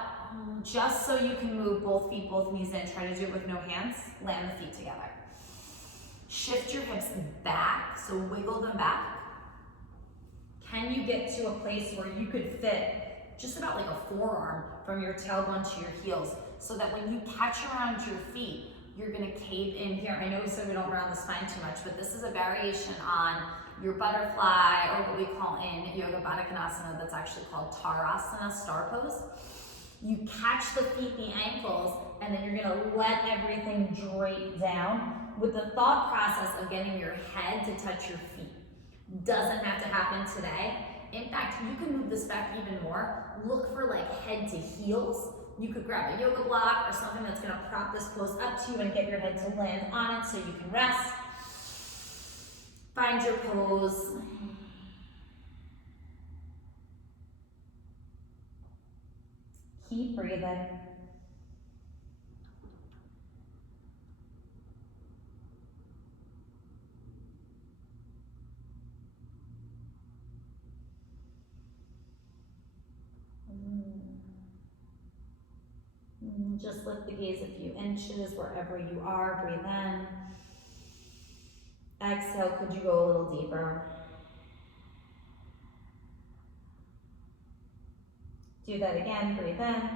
Just so you can move both feet, both knees in. Try to do it with no hands. Land the feet together. Shift your hips back, so wiggle them back. Can you get to a place where you could fit just about like a forearm from your tailbone to your heels, so that when you catch around your feet, you're gonna cave in here. I know we said we don't round the spine too much, but this is a variation on your butterfly, or what we call in yoga Baddha Konasana, that's actually called Tarasana, star pose. You catch the feet, the ankles, and then you're gonna let everything drape down with the thought process of getting your head to touch your feet. Doesn't have to happen today. In fact, you can move this back even more. Look for like head to heels. You could grab a yoga block or something that's gonna prop this pose up to you and get your head to land on it so you can rest. Find your pose. Keep breathing. Just lift the gaze a few inches wherever you are. Breathe in. Exhale, could you go a little deeper? Do that again, breathe in.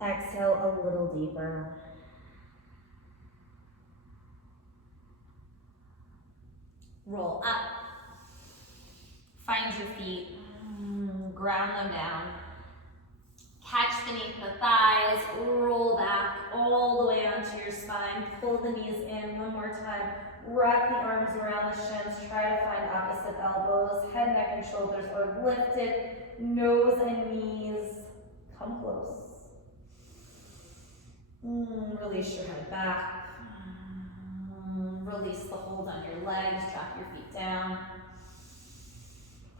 Exhale a little deeper. Roll up. Find your feet. Ground them down. Catch beneath the thighs, roll back all the way onto your spine. Pull the knees in one more time. Wrap the arms around the shins. Try to find opposite elbows. Head, neck, and shoulders are lifted. Nose and knees come close. Release your head back. Release the hold on your legs. Drop your feet down.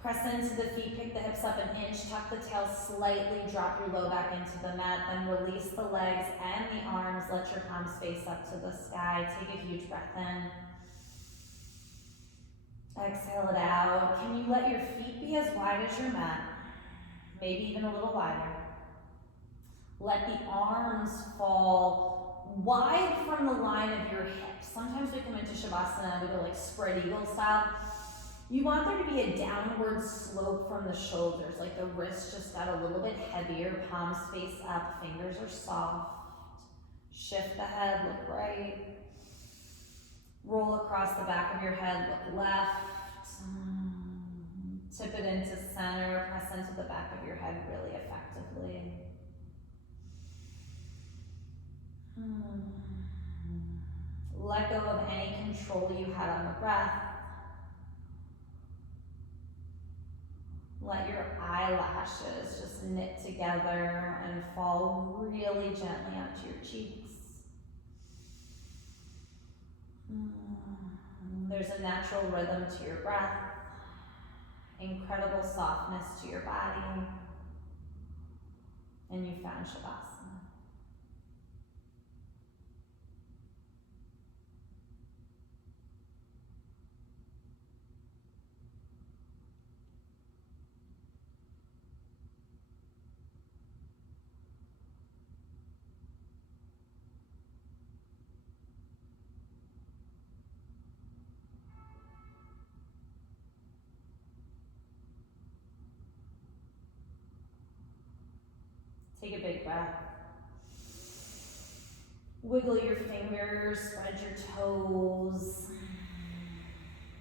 Press into the feet, pick the hips up an inch, tuck the tail slightly, drop your low back into the mat, then release the legs and the arms, let your palms face up to the sky. Take a huge breath in. Exhale it out. Can you let your feet be as wide as your mat? Maybe even a little wider. Let the arms fall wide from the line of your hips. Sometimes we come into Shavasana and we go like spread eagle style. You want there to be a downward slope from the shoulders, like the wrists just got a little bit heavier, palms face up, fingers are soft. Shift the head, look right. Roll across the back of your head, look left. Tip it into center, press into the back of your head really effectively. Let go of any control you had on the breath. Let your eyelashes just knit together and fall really gently onto your cheeks. There's a natural rhythm to your breath, incredible softness to your body, and you found Shavasana. Take a big breath. Wiggle your fingers, spread your toes.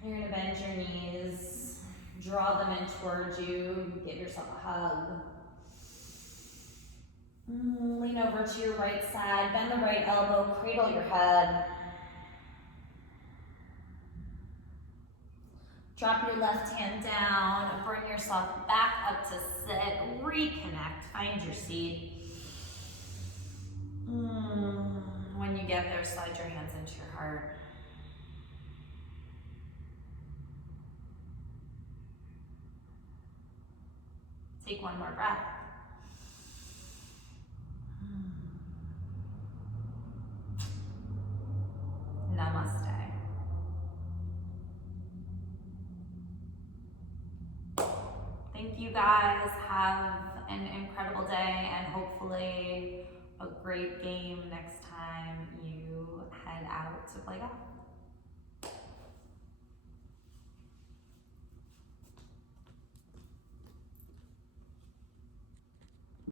You're gonna bend your knees, draw them in towards you, give yourself a hug. Lean over to your right side, bend the right elbow, cradle your head. Drop your left hand down, bring yourself back up to sit, reconnect, find your seat. When you get there, slide your hands into your heart. Take one more breath. Namaste. Thank you guys. Have an incredible day and hopefully a great game next time you head out to play golf.